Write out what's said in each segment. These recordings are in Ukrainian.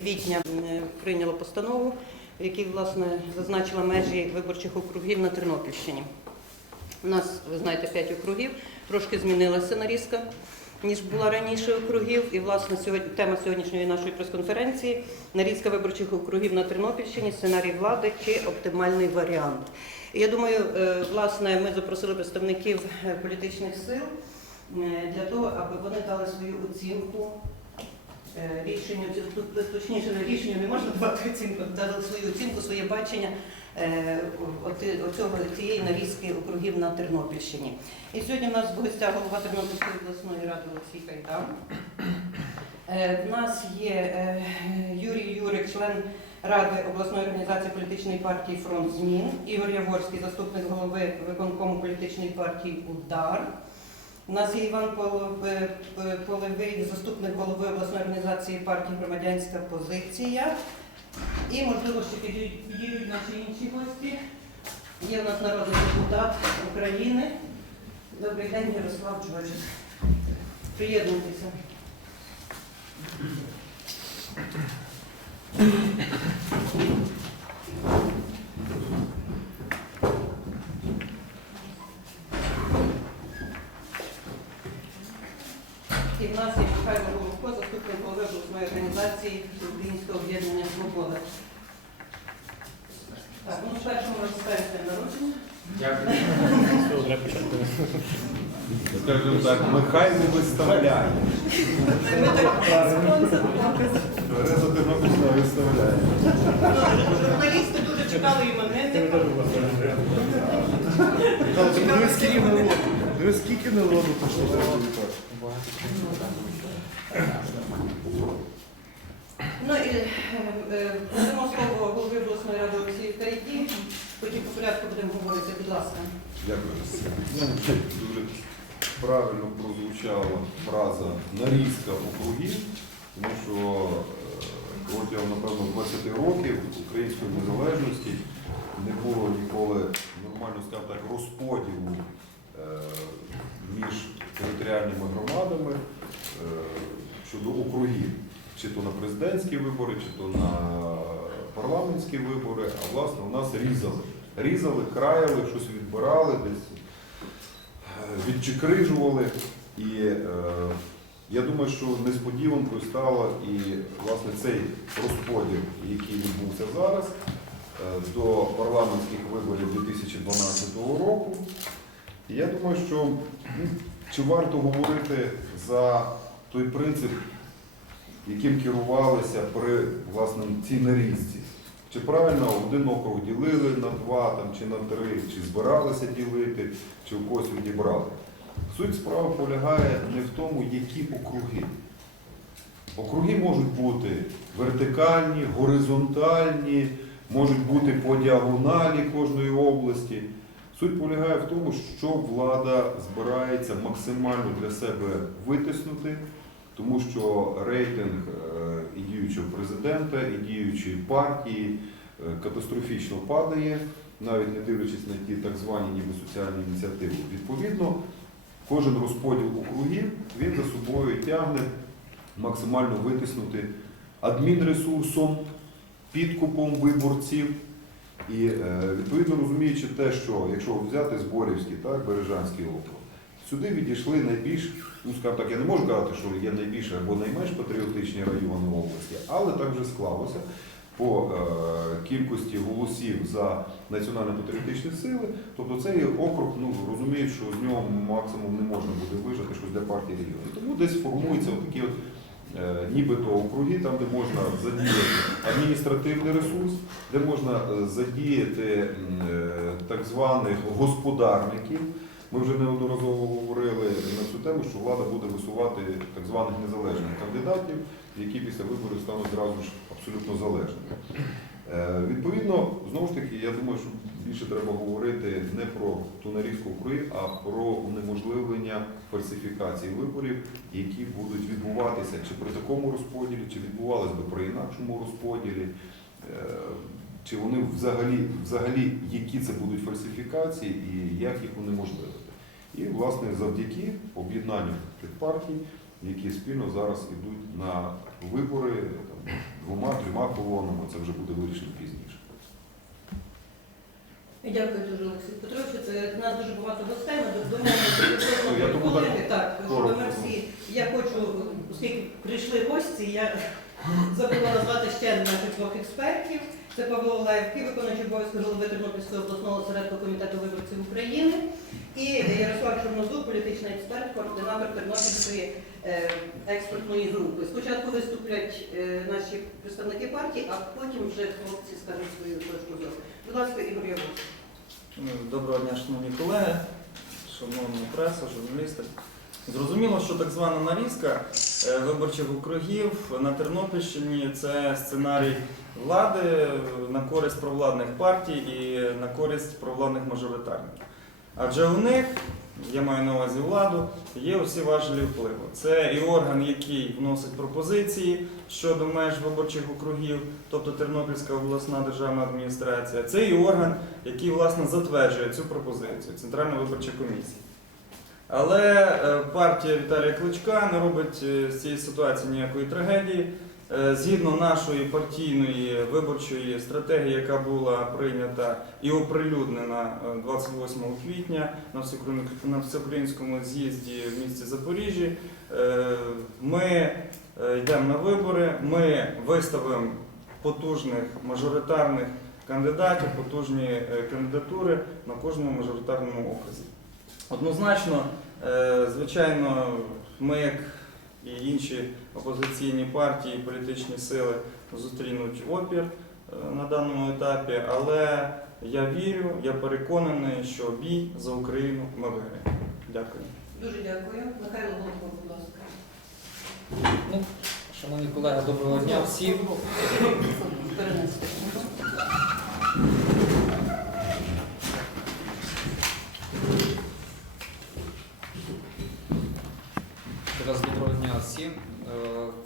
квітня е, прийняло постанову, в якій власне зазначила межі виборчих округів на Тернопільщині. У нас, ви знаєте, 5 округів, трошки змінилася нарізка, ніж була раніше округів. І власне сьогодні тема сьогоднішньої нашої прес-конференції нарізка виборчих округів на Тернопільщині, сценарій влади чи оптимальний варіант. І я думаю, е, власне, ми запросили представників е, політичних сил для того, аби вони дали свою оцінку рішенню, чи точніше рішенню не можна давати оцінку, дали свою оцінку, своє бачення е, оцього цієї нарізки округів на Тернопільщині. І сьогодні в нас в гостях голова Тернопільської обласної ради Олексій Кайдан. Е, В нас є е, Юрій Юрик, член Ради обласної організації політичної партії Фронт змін, Ігор Яворський, заступник голови виконкому політичної партії Удар. У нас є Іван Полевий, заступник голови обласної організації партії Громадянська позиція. І, можливо, ще підійдуть наші інші гості. Є у нас народний депутат України. Добрий день, Ярослав Джорджес. Приєднуйтеся. І в нас є Михайло Головко, заступник голови обласної організації Українського об'єднання Свобода. Так, ну спершу ми розставимо народження. Скажімо так, нехай не виставляє. Ми так спонсор показ. Тереза Тернопільська виставляє. Журналісти дуже чекали іменини. Ну скільки народу? Ну скільки народу пішло привітати? Ну і е, е, дамо слово голови обласної ради Олексію Кайді. Потім по порядку будемо говорити, будь ласка. Дякую. Дуже правильно прозвучала фраза нарізка округів, тому що е, протягом, напевно, 20 років української незалежності не було ніколи нормально, скажімо так, розподілу е, між територіальними громадами е, щодо округів, чи то на президентські вибори, чи то на парламентські вибори, а власне у нас різали. Різали, краяли, щось відбирали, десь е, відчикрижували. І е, я думаю, що несподіванкою стало і власне цей розподіл, який відбувся зараз е, до парламентських виборів 2012 року. І я думаю, що ну, чи варто говорити за той принцип, яким керувалися при власне цій нарізці. Чи правильно один округ ділили на два там, чи на три, чи збиралися ділити, чи у когось відібрали. Суть справи полягає не в тому, які округи. Округи можуть бути вертикальні, горизонтальні, можуть бути по діагоналі кожної області. Суть полягає в тому, що влада збирається максимально для себе витиснути, тому що рейтинг е, і діючого президента, і діючої партії е, катастрофічно падає, навіть не дивлячись на ті так звані ніби соціальні ініціативи. Відповідно, кожен розподіл округів він за собою тягне максимально витиснути адмінресурсом, підкупом виборців. І е, відповідно розуміючи те, що якщо взяти Зборівський, так, Бережанський округ, сюди відійшли найбільш, ну скажімо так, я не можу казати, що є найбільше або найменш патріотичні райони області, але так вже склалося по е, кількості голосів за національно-патріотичні сили. Тобто цей округ, ну розуміють, що з нього максимум не можна буде вижити щось для партії регіону. Тому десь формуються такі от. е, Нібито округи, там, де можна задіяти адміністративний ресурс, де можна е, задіяти так званих господарників. Ми вже неодноразово говорили на цю тему, що влада буде висувати так званих незалежних кандидатів, які після виборів стануть зразу ж абсолютно залежними. Е, Відповідно, знову ж таки, я думаю, що більше треба говорити не про ту нарізку округів, а про унеможливлення фальсифікації виборів, які будуть відбуватися чи при такому розподілі, чи відбувалися би при інакшому розподілі. Е, Чи вони взагалі, взагалі, які це будуть фальсифікації і як їх унеможливити. І, власне, завдяки об'єднанню тих партій, які спільно зараз йдуть на вибори там, двома, трьома колонами, це вже буде вирішено пізніше. Дякую дуже, Олексій Петрович. Це у нас дуже багато гостей. Ми домовилися я тому так щоб ми всі. Я хочу, оскільки прийшли гості, я забула назвати ще наших двох експертів. Це Павло Лаєвки, виконуючий обов'язки голови Тернопільського обласного осередку комітету виборців України, і Ярослав Чорнозуб, політичний експерт, координатор Тернопільської е, експертної групи. Спочатку виступлять е, наші представники партії, а потім вже хлопці скажуть свою точку зору. Будь ласка, Ігор Явуш. Доброго дня, шановні колеги, шановні преса, журналісти. Зрозуміло, що так звана нарізка е, виборчих округів на Тернопільщині це сценарій влади на користь провладних партій і на користь провладних мажоритарників. Адже у них, я маю на увазі владу, є усі важелі впливу. Це і орган, який вносить пропозиції щодо меж виборчих округів, тобто Тернопільська обласна державна адміністрація. Це і орган, який власне затверджує цю пропозицію Центральна виборча комісія. Але е, партія Віталія Кличка не робить е, з цієї ситуації ніякої трагедії. Е, Згідно нашої партійної виборчої стратегії, яка була прийнята і оприлюднена е, 28 квітня на всеукраїнському з'їзді в місті Запоріжжі, е, ми е, йдемо на вибори, ми виставимо потужних мажоритарних кандидатів, потужні е, кандидатури на кожному мажоритарному окрузі. Однозначно, е, звичайно, ми, як і інші опозиційні партії, політичні сили зустрінуть опір е, на даному етапі, але я вірю, я переконаний, що бій за Україну ми виграємо. Дякую. Дуже дякую. Михайло Головко, будь ласка. Ну, шановні колеги, доброго дня всім. Перенести. Ще раз доброго дня всім.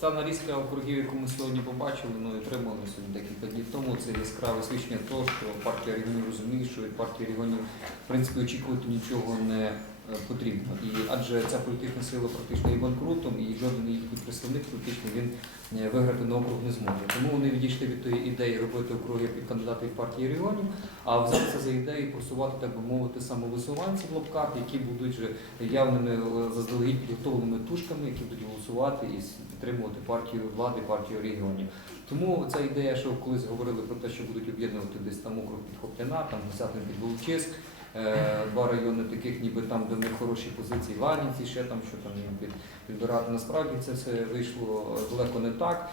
Ця нарізка округів, яку ми сьогодні побачили, ну і отримали сьогодні декілька днів тому. Це яскраве свідчення того, що партія регіонів розуміє, що від партії регіонів в принципі очікувати нічого не потрібно. І адже ця політична сила практично є банкрутом, і жоден їхній представник політичний він е, виграти на округ не зможе. Тому вони відійшли від тої ідеї робити округи під кандидатів партії регіонів, а взялися за ідею просувати, так би мовити, самовисуванців в лапках, які будуть же явними е, заздалегідь підготовленими тушками, які будуть голосувати і підтримувати партію влади, партію регіонів. Тому ця ідея, що колись говорили про те, що будуть об'єднувати десь там округ під Хопляна, там Гусятин під Волочиськ, е, два райони таких, ніби там, де них хороші позиції, Ланівці, ще там, що там їм під, підбирати. Насправді це все вийшло е, далеко не так.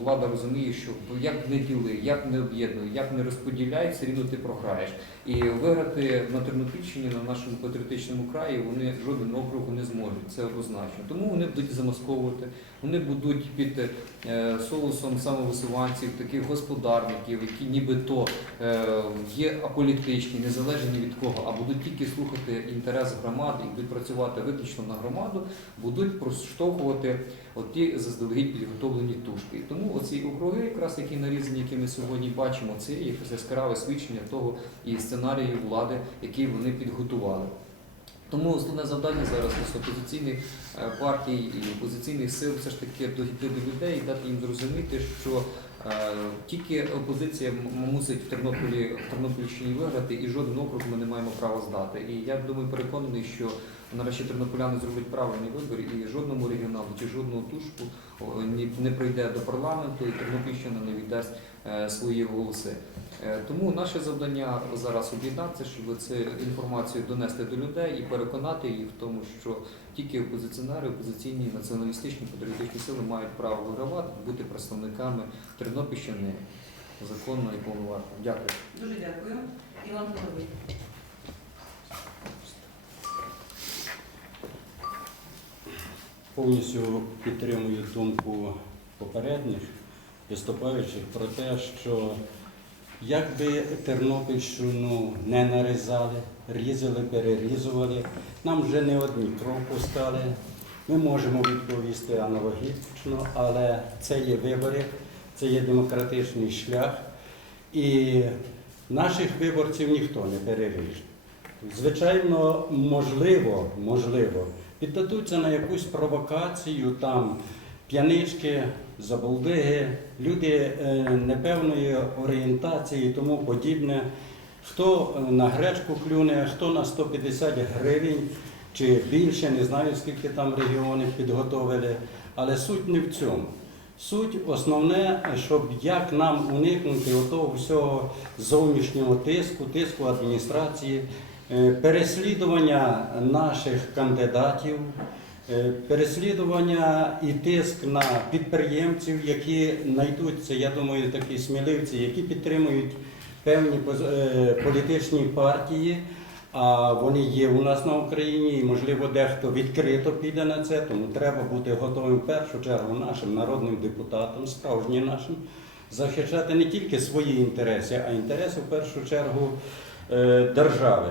Влада розуміє, що як не діли, як не об'єднуй, як не розподіляй, все рівно ти програєш. І виграти на Тернопільщині, на нашому патріотичному краї, вони жоден округу не зможуть. Це однозначно. Тому вони будуть замасковувати, вони будуть під е, соусом самовисуванців, таких господарників, які нібито е, є аполітичні, незалежні від кого, а будуть тільки слухати інтерес громади і будуть працювати виключно на громаду, будуть проштовхувати оті заздалегідь підготовлені тушки. Тому оці округи, якраз які нарізані, які ми сьогодні бачимо, це є яскраве свідчення того і сценарію влади, який вони підготували. Тому основне завдання зараз із опозиційних е, партій і опозиційних сил все ж таки дойти до людей і дати їм зрозуміти, що тільки опозиція мусить в Тернополі в Тернопільщині виграти, і жоден округ ми не маємо права здати. І я думаю, переконаний, що нарешті тернополяни зроблять правильний вибір, і жодному регіоналу чи жодного тушку не прийде до парламенту, і Тернопільщина не віддасть е, свої голоси. Е, Тому наше завдання зараз об'єднатися, щоб цю інформацію донести до людей і переконати їх в тому, що тільки опозиціонери, опозиційні націоналістичні патріотичні сили мають право вигравати, бути представниками Тернопільщини законно і повноважно. Дякую. Дуже дякую. Іван Головий. Повністю підтримую думку попередніх виступаючих про те, що як би Тернопільщину не нарізали, різали, перерізували, нам вже не одні кров стали. Ми можемо відповісти аналогічно, але це є вибори, це є демократичний шлях, і наших виборців ніхто не переріже. Звичайно, можливо, можливо, піддадуться на якусь провокацію, там п'янички забулдиги, люди е, непевної орієнтації і тому подібне. Хто е, на гречку клюне, хто на 150 гривень чи більше, не знаю скільки там регіонів підготовили, але суть не в цьому. Суть основне, щоб як нам уникнути того всього зовнішнього тиску, тиску адміністрації, е, переслідування наших кандидатів, переслідування і тиск на підприємців, які знайдуться, я думаю, такі сміливці, які підтримують певні е, політичні партії. А вони є у нас на Україні, і можливо дехто відкрито піде на це, тому треба бути готовим в першу чергу нашим народним депутатам, справжнім нашим, захищати не тільки свої інтереси, а інтереси в першу чергу е, держави.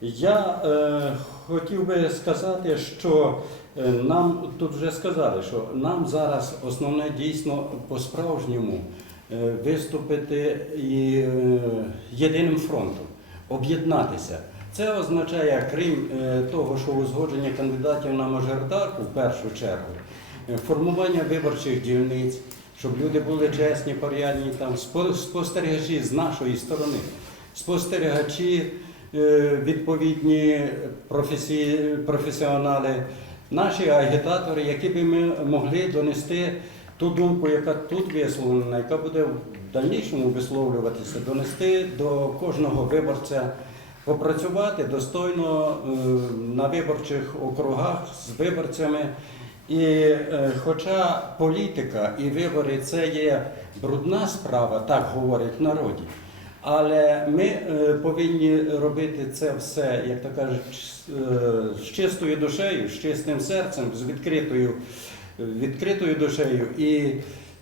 Я е, хотів би сказати, що е, нам тут вже сказали, що нам зараз основне дійсно по-справжньому е, виступити е, єдиним фронтом, об'єднатися. Це означає, крім е, того, що узгодження кандидатів на мажоритарку в першу чергу, е, формування виборчих дільниць, щоб люди були чесні, порядні, там спо- спостерігачі з нашої сторони, спостерігачі, е, відповідні професії, професіонали, наші агітатори, які би ми могли донести ту думку, яка тут висловлена, яка буде в дальнішому висловлюватися, донести до кожного виборця, попрацювати достойно е, на виборчих округах з виборцями. І е, хоча політика і вибори це є брудна справа, так говорять в народі. Але ми е, повинні робити це все, як то кажуть, з, е, чистою душею, з чистим серцем, з відкритою, відкритою душею і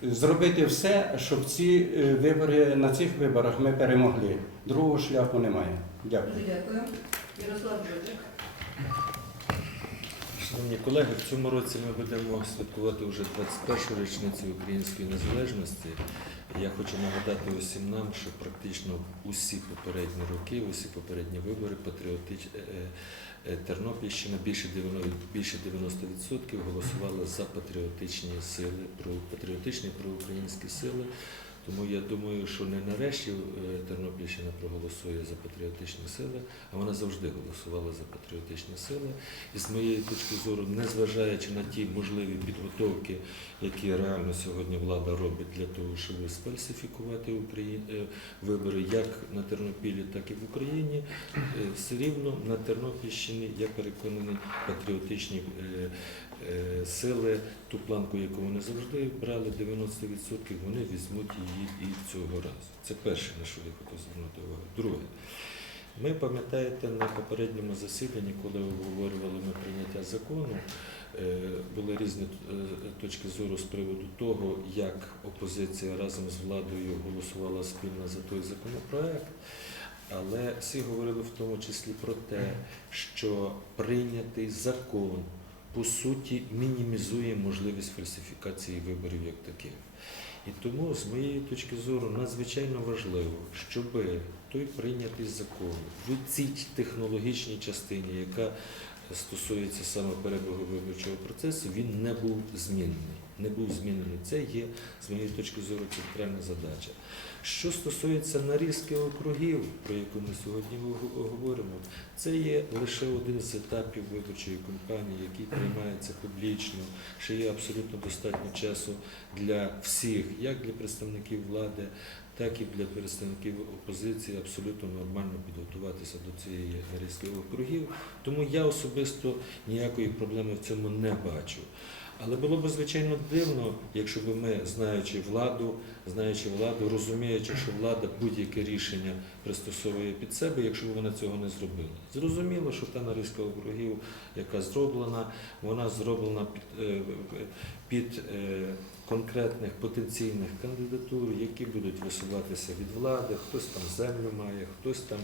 зробити все, щоб ці е, вибори на цих виборах ми перемогли. Другого шляху немає. Дякую. Дякую. Ярослав. Шановні колеги, в цьому році ми будемо святкувати вже 21-ю річницю української незалежності. Я хочу нагадати усім нам, що практично усі попередні роки, усі попередні вибори патріотич... е, е, Тернопільщина більше 90%, більше 90% голосувала за патріотичні сили, про патріотичні проукраїнські сили. Тому я думаю, що не нарешті е, Тернопільщина проголосує за патріотичні сили, а вона завжди голосувала за патріотичні сили. І з моєї точки зору, незважаючи на ті можливі підготовки, які реально сьогодні влада робить для того, щоб сфальсифікувати е, вибори як на Тернопіллі, так і в Україні, е, все рівно на Тернопільщині, я переконаний, патріотичні сили, ту планку, яку вони завжди брали, 90%, вони візьмуть її і цього разу. Це перше, на що я хотів звернути увагу. Друге. Ми пам'ятаєте на попередньому засіданні, коли обговорювали ми прийняття закону, е, були різні е, точки зору з приводу того, як опозиція разом з владою голосувала спільно за той законопроект. Але всі говорили в тому числі про те, що прийнятий закон по суті мінімізує можливість фальсифікації виборів як таких. І тому, з моєї точки зору, надзвичайно важливо, щоб той прийнятий закон в цій технологічній частині, яка стосується саме перебігу виборчого процесу, він не був змінений. Не був змінений. Це є, з моєї точки зору, центральна задача. Що стосується нарізки округів, про яку ми сьогодні говоримо, це є лише один з етапів виборчої кампанії, який приймається публічно, що є абсолютно достатньо часу для всіх, як для представників влади, так і для представників опозиції, абсолютно нормально підготуватися до цієї нарізки округів. Тому я особисто ніякої проблеми в цьому не бачу. Але було б звичайно дивно, якщо б ми, знаючи владу, знаючи владу, розуміючи, що влада будь-яке рішення пристосовує під себе, якщо б вона цього не зробила. Зрозуміло, що та нарізка округів, яка зроблена, вона зроблена під, е, під е, конкретних потенційних кандидатур, які будуть висуватися від влади, хтось там землю має, хтось там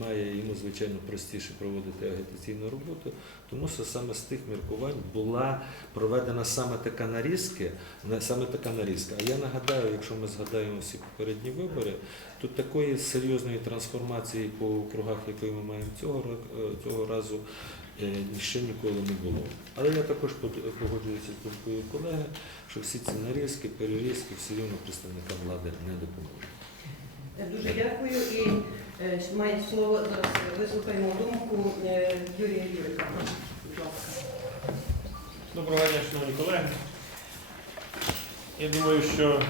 має йому, звичайно, простіше проводити агітаційну роботу. Тому що саме з тих міркувань була проведена саме така нарізка, саме така нарізка. А я нагадаю, якщо ми згадаємо всі попередні вибори, то такої серйозної трансформації по округах, якої ми маємо цього, е, цього разу, е, ще ніколи не було. Але я також погоджуюся з думкою колеги, що всі ці нарізки, перерізки все рівно представникам влади не допоможуть. Е, Дуже дякую і е, має слово зараз вислухаємо думку е, Юрія Юрика. Доброго дня, шановні колеги. Я думаю, що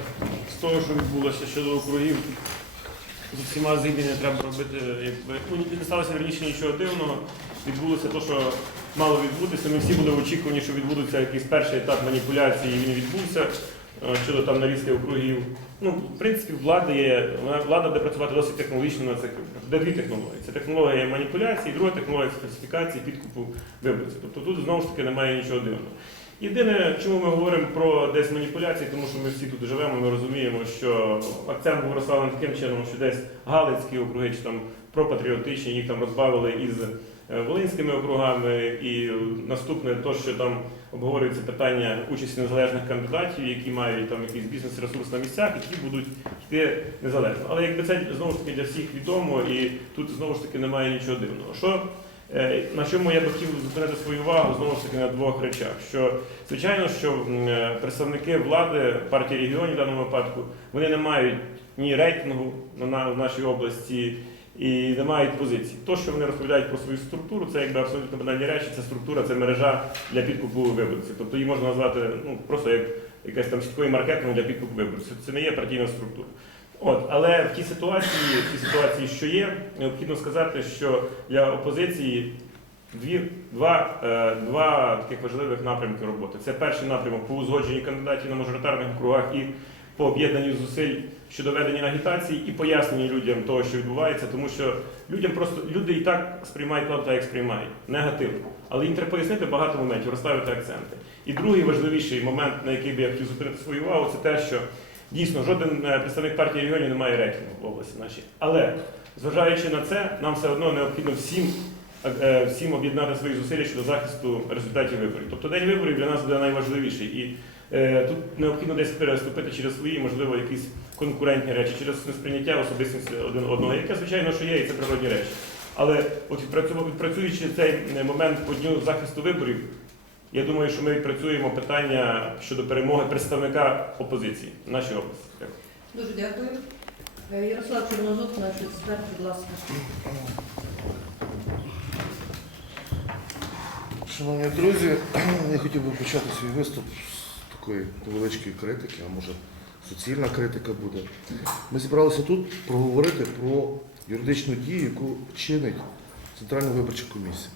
з того, що відбулося щодо округів, з усіма згідні треба робити, якби ну, не сталося раніше нічого дивного. Відбулося те, що мало відбутися. Ми всі були в очікуванні, що відбудеться якийсь перший етап маніпуляції, і він відбувся щодо там нарізки округів. Ну, в принципі, влада є, влада буде працювати досить технологічно на цих де дві технології. Це технологія маніпуляції, друга технологія фальсифікації, підкупу виборців. Тобто тут знову ж таки немає нічого дивного. Єдине, чому ми говоримо про десь маніпуляції, тому що ми всі тут живемо, ми розуміємо, що акцент був розставлений таким чином, що десь Галицькі округи чи там пропатріотичні, їх там розбавили із е, Волинськими округами. І наступне, то, що там обговорюється питання участі незалежних кандидатів, які мають там якийсь бізнес-ресурс на місцях, які будуть йти незалежно. Але якби це знову ж таки для всіх відомо, і тут знову ж таки немає нічого дивного. Що Е, На чому я би хотів зупинити свою увагу знову ж таки на двох речах. Що звичайно, що е, представники влади партії регіонів в даному випадку вони не мають ні рейтингу на в нашій області і не мають позицій. То, що вони розповідають про свою структуру, це якби абсолютно банальні речі. Це структура, це мережа для підкупу виборців. Тобто її можна назвати ну просто як якась там сіткою маркетингу для підкупу виборців. Це не є партійна структура. От, але в тій ситуації, в тій ситуації, що є, необхідно сказати, що для опозиції дві, два, е, два таких важливих напрямки роботи. Це перший напрямок по узгодженні кандидатів на мажоритарних округах і по об'єднанню зусиль щодо ведення агітації і поясненню людям того, що відбувається, тому що людям просто люди і так сприймають владу так, як сприймають, негативно. Але їм треба пояснити багато моментів, розставити акценти. І другий важливіший момент, на який би я хотів зупинити свою увагу, це те, що дійсно жоден е, представник партії регіонів не має рейтингу в області нашій. Але зважаючи на це, нам все одно необхідно всім. е, Всім об'єднати свої зусилля щодо захисту результатів виборів. Тобто день виборів для нас буде найважливіший. І е, тут необхідно десь переступити через свої, можливо, якісь конкурентні речі, через несприйняття особистості один одного, яке, звичайно, що є, і це природні речі. Але от відпрацюючи цей е, момент по дню захисту виборів, я думаю, що ми відпрацюємо питання щодо перемоги представника опозиції в нашій області. Дякую. Дуже дякую. Е, Ярослав Чорнозуб, наш експерт, будь ласка. Шановні друзі, я хотів би почати свій виступ з такої невеличкої критики, а може суцільна критика буде. Ми зібралися тут проговорити про юридичну дію, яку чинить Центральна виборча комісія.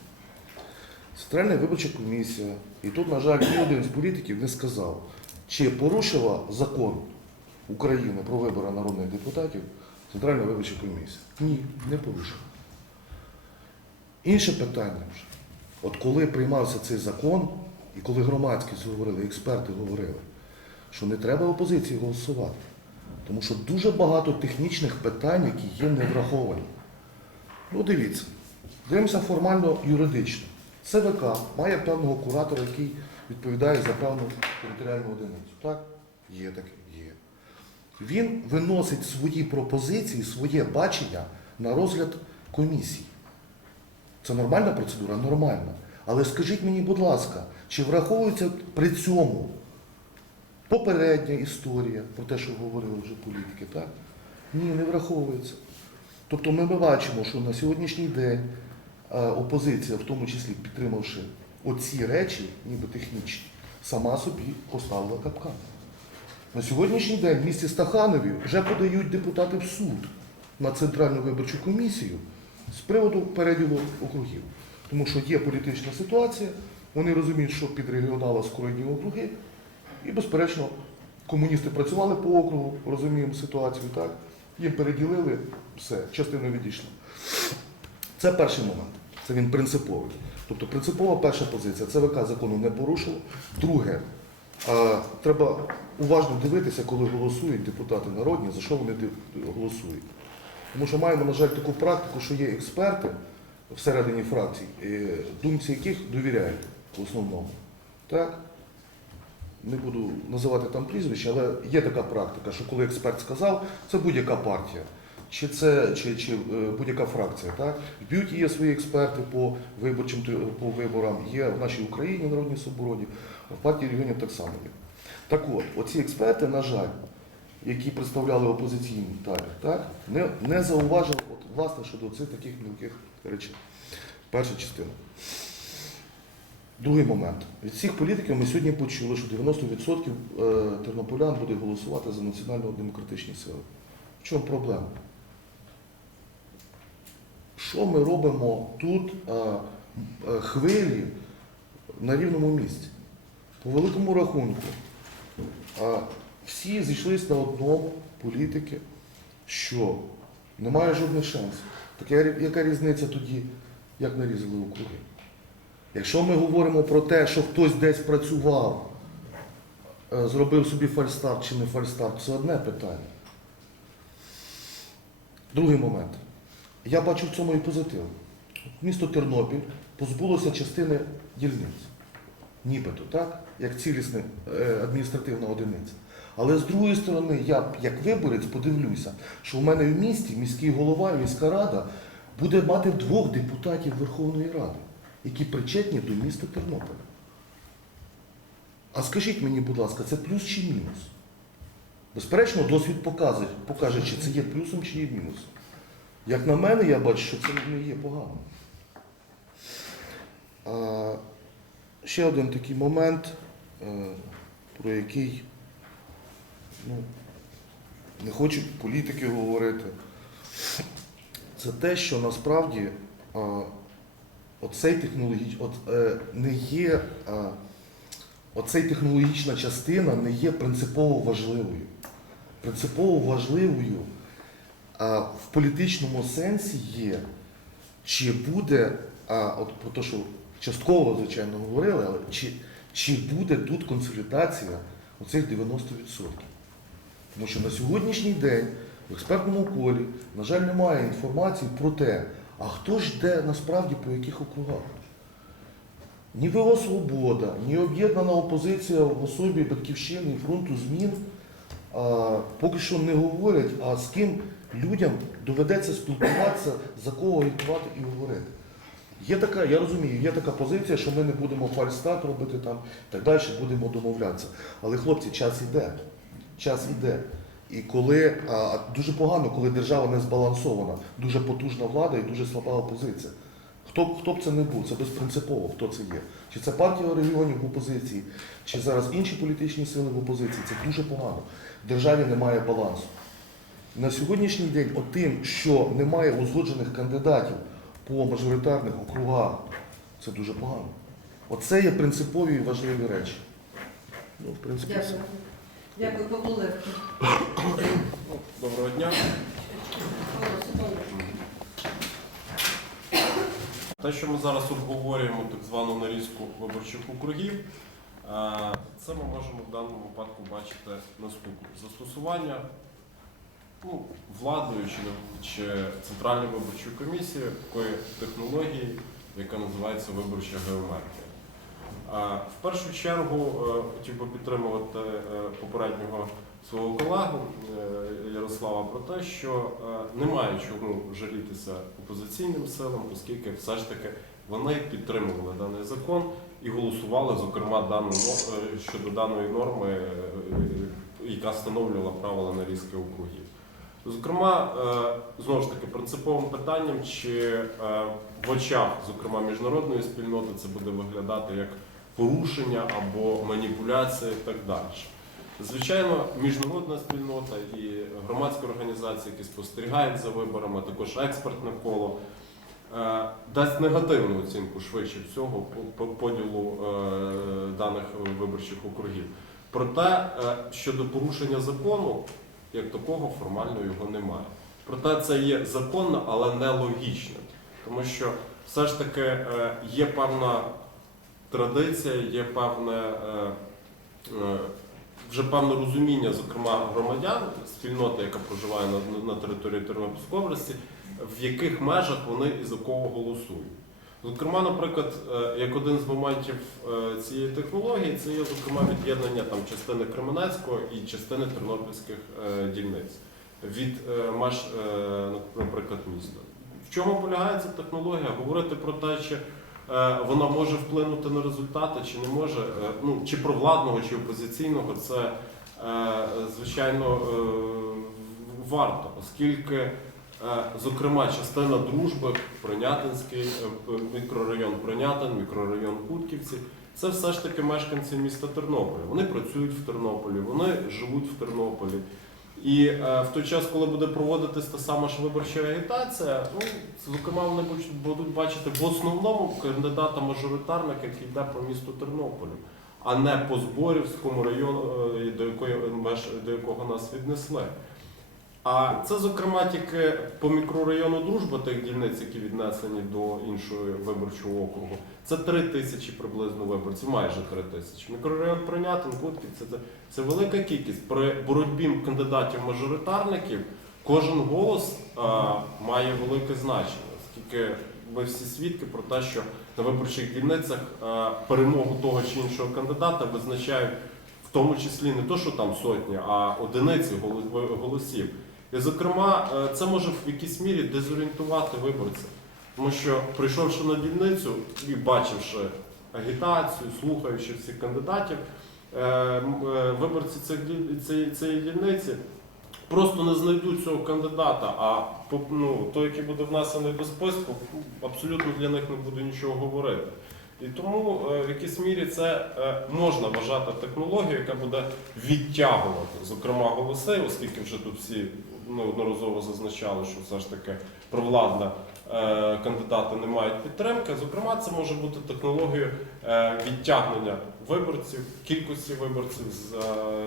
Центральна виборча комісія, і тут, на жаль, ні один з політиків не сказав, чи порушила закон України про вибори народних депутатів Центральна виборча комісія. Ні, не порушила. Інше питання вже. От коли приймався цей закон, і коли громадськість говорили, експерти говорили, що не треба опозиції голосувати, тому що дуже багато технічних питань, які є не враховані. Ну, дивіться, дивимося формально юридично. ЦВК має певного куратора, який відповідає за певну територіальну одиницю. Так? Є таке, є. Він виносить свої пропозиції, своє бачення на розгляд комісії. Це нормальна процедура? Нормальна. Але скажіть мені, будь ласка, чи враховується при цьому попередня історія про те, що говорили вже політики, так? Ні, не враховується. Тобто ми бачимо, що на сьогоднішній день е, опозиція, в тому числі підтримавши оці речі, ніби технічні, сама собі поставила капкан. На сьогоднішній день в місті Стаханові вже подають депутати в суд на Центральну виборчу комісію з приводу переділу округів. Тому що є політична ситуація, вони розуміють, що під регіонала скорені округи, і, безперечно, комуністи працювали по округу, розуміємо ситуацію, так? Їм переділили, все, частина відійшла. Це перший момент, це він принциповий. Тобто принципова перша позиція. ЦВК закону не порушило. Друге, треба уважно дивитися, коли голосують депутати народні, за що вони голосують. Тому що маємо, на жаль, таку практику, що є експерти всередині фракцій, думці яких довіряють в основному. Так? Не буду називати там прізвища, але є така практика, що коли експерт сказав, це будь-яка партія. чи це чи, чи е, будь-яка фракція. Так? В б'юті є свої експерти по виборчим по виборам, є в нашій Україні народній свободі, а в партії регіонів так само є. Так от, оці експерти, на жаль, які представляли опозиційні табір, так, не, не зауважили от, власне щодо цих таких мілких речей. Перша частина. Другий момент. Від всіх політиків ми сьогодні почули, що 90% е, тернополян буде голосувати за національно-демократичні сили. В чому проблема? Що ми робимо тут е, е, хвилі на рівному місці? По великому рахунку, всі зійшлися на одному політики, що немає жодних шансів. Так я- яка різниця тоді, як нарізали округи? Якщо ми говоримо про те, що хтось десь працював, е, зробив собі фальстарт чи не фальстарт, це одне питання. Другий момент. Я бачу в цьому і позитив. Місто Тернопіль позбулося частини дільниць. Нібито, так? Як цілісна е, адміністративна одиниця. Але з другої сторони, я як виборець подивлюся, що в мене в місті міський голова міська рада буде мати двох депутатів Верховної Ради, які причетні до міста Тернополя. А скажіть мені, будь ласка, це плюс чи мінус? Безперечно, досвід покаже, покаже, чи це є плюсом, чи є мінусом. Як на мене, я бачу, що це не є погано. Ще один такий момент, е, про який ну, не хочуть політики говорити. Це те, що насправді а, оцей технологіч... от, е, не є, а, оцей технологічна частина не є принципово важливою. Принципово важливою а, в політичному сенсі є, чи буде, а, от про те, що частково, звичайно, говорили, але чи, чи буде тут консолідація оцих 90%. Тому що на сьогоднішній день в експертному колі, на жаль, немає інформації про те, а хто ж йде насправді по яких округах. Ні ВО Свобода, ні об'єднана опозиція в особі Батьківщини і фронту змін а, поки що не говорять, а з ким людям доведеться спілкуватися, за кого агітувати і говорити. Є така, я розумію, є така позиція, що ми не будемо фальстат робити там так далі, будемо домовлятися. Але хлопці, час іде. Час іде. І коли а, дуже погано, коли держава не збалансована, дуже потужна влада і дуже слаба опозиція. Хто, б- хто б це не був, це безпринципово, хто це є. Чи це партія регіонів в опозиції, чи зараз інші політичні сили в опозиції, це дуже погано. В державі немає балансу. На сьогоднішній день, отим, що немає узгоджених кандидатів по мажоритарних округах, це дуже погано. Оце є принципові і важливі речі. Ну, в принципі, все. Дякую. Павло. Доброго дня. Те, що ми зараз обговорюємо, так звану нарізку виборчих округів, е, це ми можемо в даному випадку бачити наступне застосування ну, владою чи, чи Центральною виборчою комісією такої технології, яка називається виборча геометрія. В першу чергу е, хотів би підтримувати е, попереднього свого колегу е, Ярослава про те, що немає чому жалітися опозиційним силам, оскільки все ж таки вони підтримували даний закон і голосували, зокрема, дану, щодо даної норми, яка встановлювала правила нарізки округів. Зокрема, знову ж таки, принциповим питанням, чи в очах, зокрема, міжнародної спільноти, це буде виглядати як порушення або маніпуляція і так далі. Звичайно, міжнародна спільнота і громадські організації, які спостерігають за виборами, також експертне коло, е, дасть негативну оцінку швидше всього по- по поділу е, даних виборчих округів. Проте е, щодо порушення закону, як такого формально його немає. Проте це є законно, але не логічно, тому що все ж таки є певна традиція, є певне. е, е, вже певне розуміння, зокрема громадян, спільноти, яка проживає на, на території Тернопільської області, в яких межах вони і за кого голосують. Зокрема, наприклад, е, як один з моментів цієї технології, це є зокрема від'єднання там частини Кременецького і частини тернопільських дільниць. від меж, наприклад, міста. В чому полягає ця технологія? Говорити про те, е, вона може вплинути на результати, чи не може, е, ну, чи провладного, чи опозиційного, це е, звичайно е, варто, оскільки, е, зокрема, частина дружби, Пронятинський е, мікрорайон Пронятин, мікрорайон Кутківці, це все ж таки мешканці міста Тернополя. Вони працюють в Тернополі, вони живуть в Тернополі. І е, в той час, коли буде проводитись та сама ж виборча агітація, ну, зокрема, вони будуть- бачити в основному кандидата мажоритарника, який йде по місту Тернополю, а не по Зборівському району, е, до, якої, до якого нас віднесли. А це, зокрема, тільки по мікрорайону Дружба тих дільниць, які віднесені до іншого виборчого округу. Це три тисячі приблизно виборців, майже три тисячі. Мікрорайон Прийнятин, Кутків це, це, це велика кількість. При боротьбі кандидатів-мажоритарників кожен голос а, має велике значення, оскільки ми всі свідки про те, що на виборчих дільницях а, перемогу того чи іншого кандидата визначають в тому числі не то, що там сотні, а одиниці голос- голосів. І, зокрема, е, це може в якійсь мірі дезорієнтувати виборця. Тому що, прийшовши на дільницю і бачивши агітацію, слухаючи всіх кандидатів, е, е, виборці цієї- дільниці просто не знайдуть цього кандидата, а ну, той, який буде внесений до списку, абсолютно для них не буде нічого говорити. І тому в якійсь мірі це можна вважати технологією, яка буде відтягувати, зокрема, голоси, оскільки вже тут всі неодноразово зазначали, що все ж таки провладна е, кандидати не мають підтримки. Зокрема, це може бути технологією е, відтягнення виборців, кількості виборців, з, е,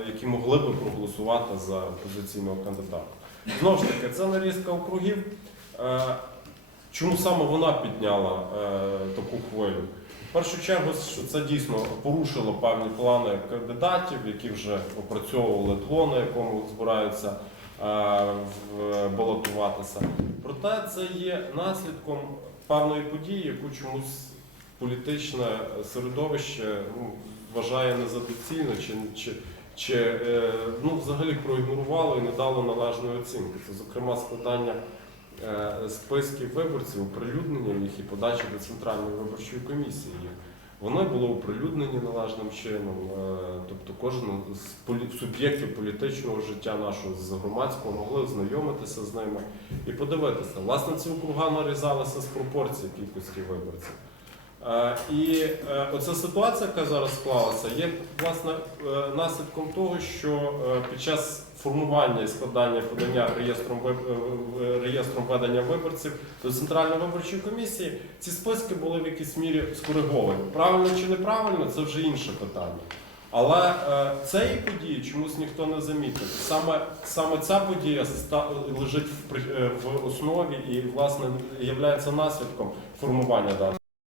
які могли би проголосувати за опозиційного кандидата. Знову ж таки, це нарізка округів. Чому саме вона підняла таку хвилю? В першу чергу, що це дійсно порушило певні плани кандидатів, які вже опрацьовували тло, на якому збираються балотуватися. Проте це є наслідком певної події, яку чомусь політичне середовище ну, вважає незадоцільно чи, чи, чи е, ну, взагалі проігнорувало і не дало належної оцінки. Це, зокрема, складання е, списків виборців, оприлюднення їх і подачі до Центральної виборчої комісії. Їх. Вони були оприлюднені належним чином, е, тобто кожен з суб'єктів політичного життя нашого з громадського могли ознайомитися з ними і подивитися. Власне, ці округа нарізалися з пропорції кількості виборців. Е, І е, оця ситуація, яка зараз склалася, є власне е, наслідком того, що під час формування і складання подання реєстром реєстром ведення виборців до центральної виборчої комісії ці списки були в якійсь мірі скориговані. Правильно чи неправильно, це вже інше питання. Але цієї події чомусь ніхто не замітив. Саме, саме ця подія лежить в, основі і, власне, є наслідком формування даної